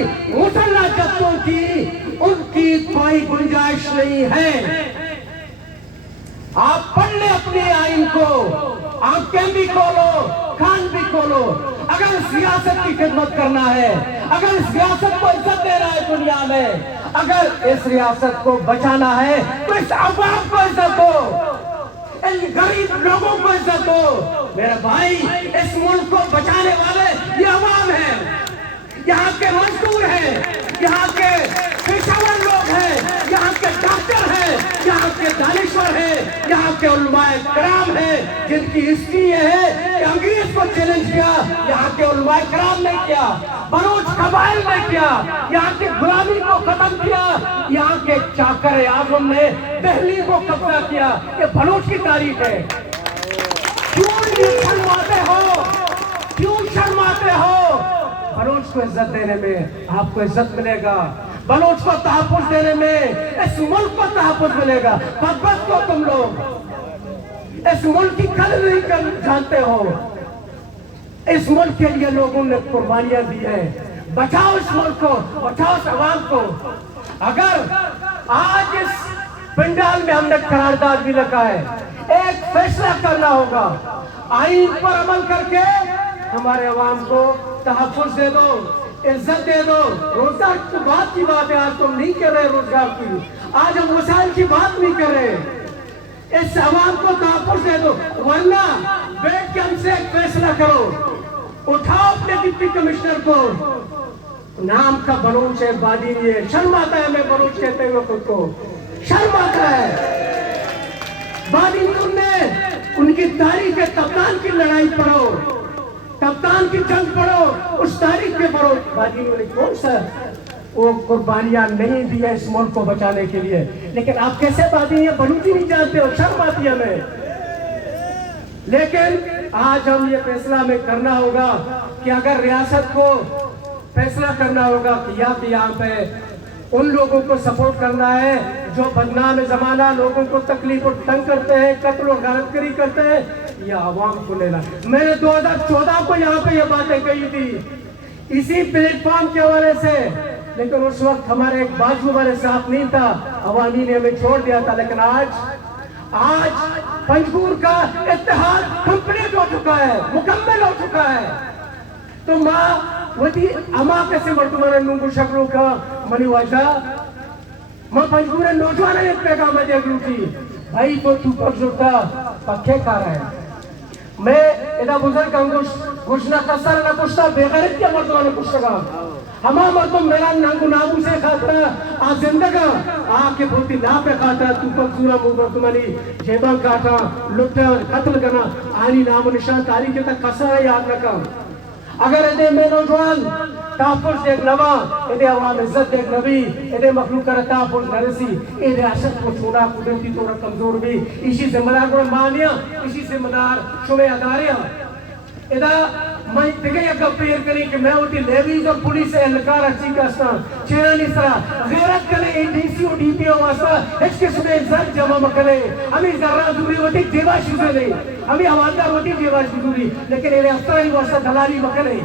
کی مسلح جبتوں کی ان کی کوئی گنجائش نہیں ہے. آپ پڑھ لیں اپنے آئین کو, آنکھیں بھی کھولو, کان بھی کھولو. اگر سیاست کی خدمت کرنا ہے, اگر سیاست کو عزت دینا ہے دنیا میں, اگر اس ریاست کو بچانا ہے تو اس عوام کو عزت دو, ان غریب لوگوں کو عزت دو. میرے بھائی, اس ملک کو بچانے والے یہ عوام ہیں, یہاں کے مزدور ہیں, یہاں کے پیشہ ور لوگ ہیں, یہاں کے ڈاکٹر ہیں, یہاں کے دانشور ہیں, یہاں کے علماء کرام ہیں جن کی ہسٹری یہ ہے کہ انگریز کو چیلنج کیا, یہاں کے علماء کرام نے کیا, بلوچ قبائل نے کیا, یہاں کی غلامی کو ختم کیا, یہاں کے چاکر اعظم نے دہلی کو قبضہ کیا. یہ بلوچ کی تاریخ ہے. کیوں شرماتے ہو, کیوں شرماتے ہو؟ بلوچ کو عزت دینے میں آپ کو عزت ملے گا, بلوچ کو تحفظ دینے میں اس ملک کو تحفظ ملے گا. بدبخت کو تم لوگ اس ملک کی قدر نہیں جانتے ہو. اس ملک کے لیے لوگوں نے قربانیاں دی ہیں. بچاؤ اس ملک کو, بچاؤ اس عوام کو. اگر آج اس پنڈال میں ہم نے قرارداد بھی لگا ہے, ایک فیصلہ کرنا ہوگا, آئین پر عمل کر کے ہمارے عوام کو تحفظ دے دو, عزت دے دو. روزگار کی بات ہے, آج تم نہیں کر رہے روزگار کی, آج ہم وسائل کی بات نہیں کر رہے. اس عوام کو تحفظ دے دو, ورنہ بیٹھ کے ہم سے ایک فیصلہ کرو. اٹھاؤ اپنے ڈپٹی کمشنر کو, نام کا بلوچ ہے, بادی نہیں ہے. شرم آتا ہے ہمیں بلوچ کہتے ہوئے خود کو, شرم آتا ہے. بادی نے ان کی تاریخ کپتان کی لڑائی پڑھو, کپتان کی جنگ پڑھو, اس تاریخ کے پڑھو. بادی نے کون سا وہ قربانیاں نہیں دی ہے اس ملک کو بچانے کے لیے. لیکن آپ کیسے بادی ہیں, بلوچی نہیں جانتے ہو, شرم آتی ہے ہمیں. لیکن آج ہم یہ فیصلہ ہمیں کرنا ہوگا کہ اگر ریاست کو فیصلہ کرنا ہوگا کہ یہاں پہ ان لوگوں کو سپورٹ کرنا ہے جو بدنام زمانہ لوگوں کو تکلیف اور تنگ کرتے ہیں, قتل و غارت گری کرتے ہیں, یا عوام کو لینا. میں نے 2014 کو یہاں پہ یہ باتیں کہی تھی اسی پلیٹ فارم کے حوالے سے, لیکن اس وقت ہمارے ایک بازو ہمارے ساتھ نہیں تھا, عوامی نے ہمیں چھوڑ دیا تھا. لیکن آج پنجگور کا اتحاد کمپلیٹ ہو چکا ہے, مکمل ہو چکا ہے. تو ماں وتی اما کیسے مرتبہ نونگو شکلوں کا منی واجہ ماں پنجگور نوجوان ایک پیغام ہے دیکھ لوٹی بھائی تو پکڑتا پکے کھا رہا ہے. میں ادا بزرگ گوشنا قصر نہ کشتا بغیرت کیا مرتبہ نے کشتا ہما مردم میرا نانگو نامو سے کھاتا آ زندگا آکے بھولتی لا پہ کھاتا تو پکزورا مردمانی جیبان کھاتا لٹا قتل کرنا آنی نام و نشان تاریخ تا قصر ہے یاد رکھا. اگر ادھے میں نوجوان تحفظ دیکھ لوا, ادھے عوام عزت دیکھ لوی, ادھے مخلوق کر تحفظ نرسی, ادھے ریاست کو چھوڑا قدرتی طور کمزور بھی, اسی ذمہ دار کو مانیا, اسی ذمہ دار شمع اداریاں. ادھا میں دیکھیں یا کمپیر کریں کہ میں ہوتی لیویز اور پولیس اہلکار اچھی کاستا چیرانی سرا غیرت کریں D C O D P او واسطہ ہچ قسم عزت جمع مکلے. ہمیں ذرہ ضروری ہوتی دیوا شوزے نہیں, ہمیں حوالدار ہوتی دیوا شوزوری, لیکن انہیں افطرائی واسطہ دلالی مکلے.